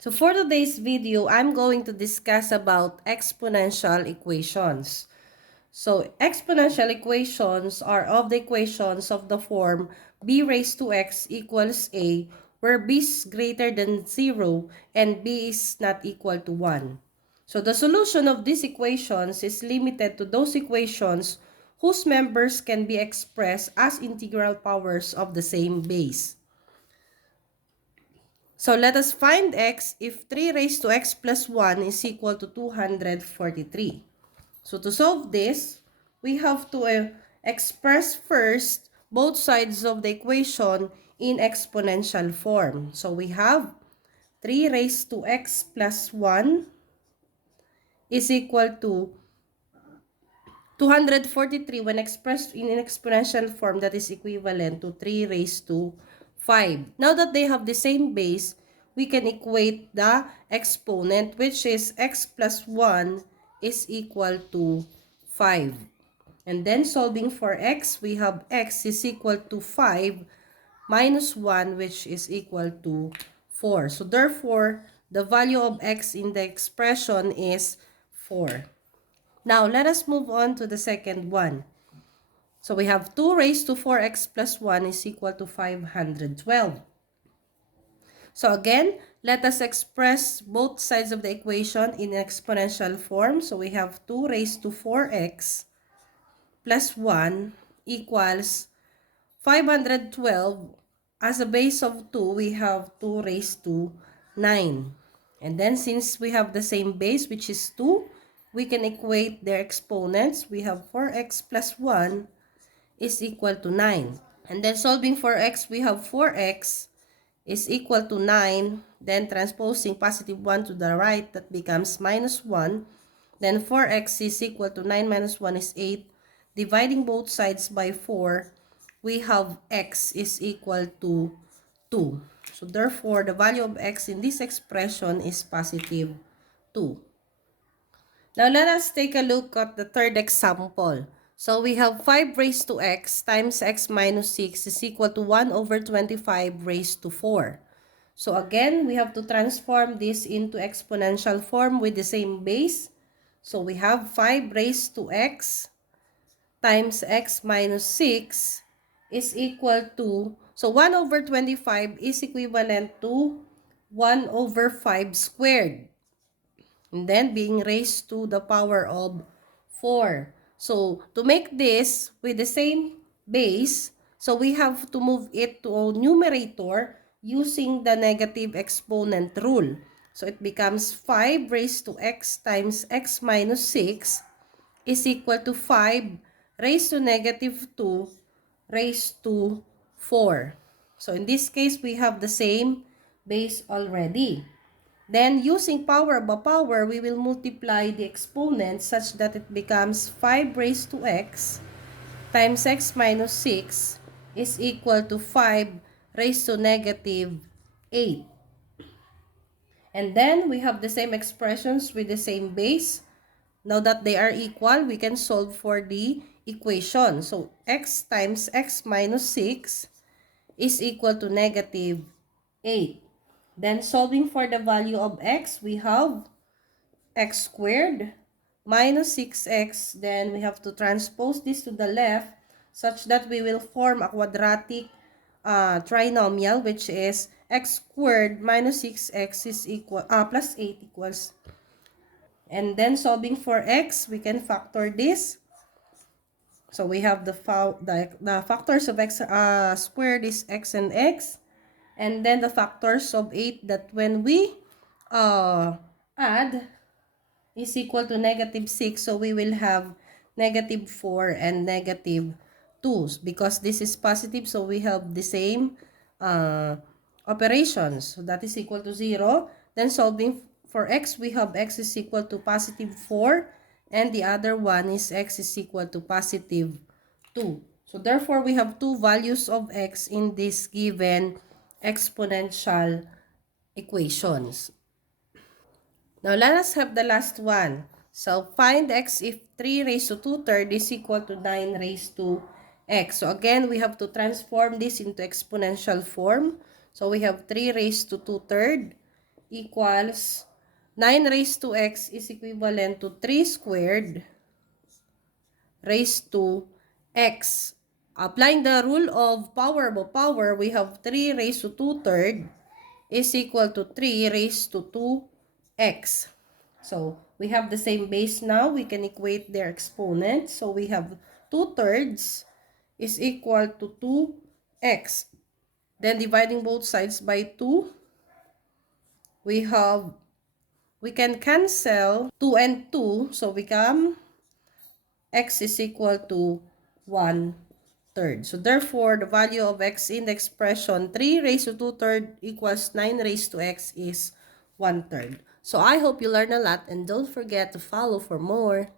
So for today's video, I'm going to discuss about exponential equations. So exponential equations are of the equations of the form b raised to x equals a, where b is greater than 0 and b is not equal to 1. So the solution of these equations is limited to those equations whose members can be expressed as integral powers of the same base. So let us find x if 3 raised to x plus 1 is equal to 243. So to solve this, we have to express first both sides of the equation in exponential form. So we have 3 raised to x plus 1 is equal to 243 when expressed in an exponential form, that is equivalent to 3 raised to 5. Now that they have the same base, we can equate the exponent, which is x plus 1 is equal to 5. And then solving for x, we have x is equal to 5 minus 1, which is equal to 4. So therefore, the value of x in the expression is 4. Now, let us move on to the second one. So we have 2 raised to 4x plus 1 is equal to 512. So again, let us express both sides of the equation in exponential form. So we have 2 raised to 4x plus 1 equals 512. As a base of 2, we have 2 raised to 9. And then since we have the same base, which is 2, we can equate their exponents. We have 4x plus 1 is equal to 9. And then solving for x, we have 4x is equal to 9. Then transposing positive 1 to the right, that becomes minus 1. Then 4x is equal to 9 minus 1 is 8. Dividing both sides by 4, we have x is equal to 2. So therefore, the value of x in this expression is positive 2. Now let us take a look at the third example. So we have 5 raised to x times x minus 6 is equal to 1 over 25 raised to 4. So again, we have to transform this into exponential form with the same base. So we have 5 raised to x times x minus 6 is equal to, so 1 over 25 is equivalent to 1 over 5 squared. And then being raised to the power of 4. So to make this with the same base, so we have to move it to a numerator using the negative exponent rule. So it becomes 5 raised to x times x minus 6 is equal to 5 raised to negative 2 raised to 4. So in this case, we have the same base already. Then using power by power, we will multiply the exponent such that it becomes 5 raised to x times x minus 6 is equal to 5 raised to negative 8. And then we have the same expressions with the same base. Now that they are equal, we can solve for the equation. So x times x minus 6 is equal to negative 8. Then solving for the value of x, we have x squared minus 6x. Then we have to transpose this to the left such that we will form a quadratic trinomial, which is x squared minus 6x is equal plus 8 equals. And then solving for x, we can factor this. So we have the factors of x squared is x and x. And then the factors of 8 that when we add is equal to negative 6. So we will have negative 4 and negative 2. Because this is positive, so we have the same operations. So that is equal to 0. Then solving for x, we have x is equal to positive 4. And the other one is x is equal to positive 2. So therefore, we have two values of x in this given exponential equations. Now, let us have the last one. So, find x if 3 raised to 2/3 is equal to 9 raised to x. So, again, we have to transform this into exponential form. So, we have 3 raised to 2/3 equals 9 raised to x is equivalent to 3 squared raised to x. Applying the rule of power by power, we have 3 raised to 2/3 is equal to 3 raised to 2x. So, we have the same base now. We can equate their exponents. So, we have 2/3 is equal to 2x. Then, dividing both sides by 2, we can cancel 2 and 2. So, become x is equal to 1/3. So, therefore, the value of x in the expression 3 raised to 2/3 equals 9 raised to x is 1/3. So, I hope you learn a lot and don't forget to follow for more.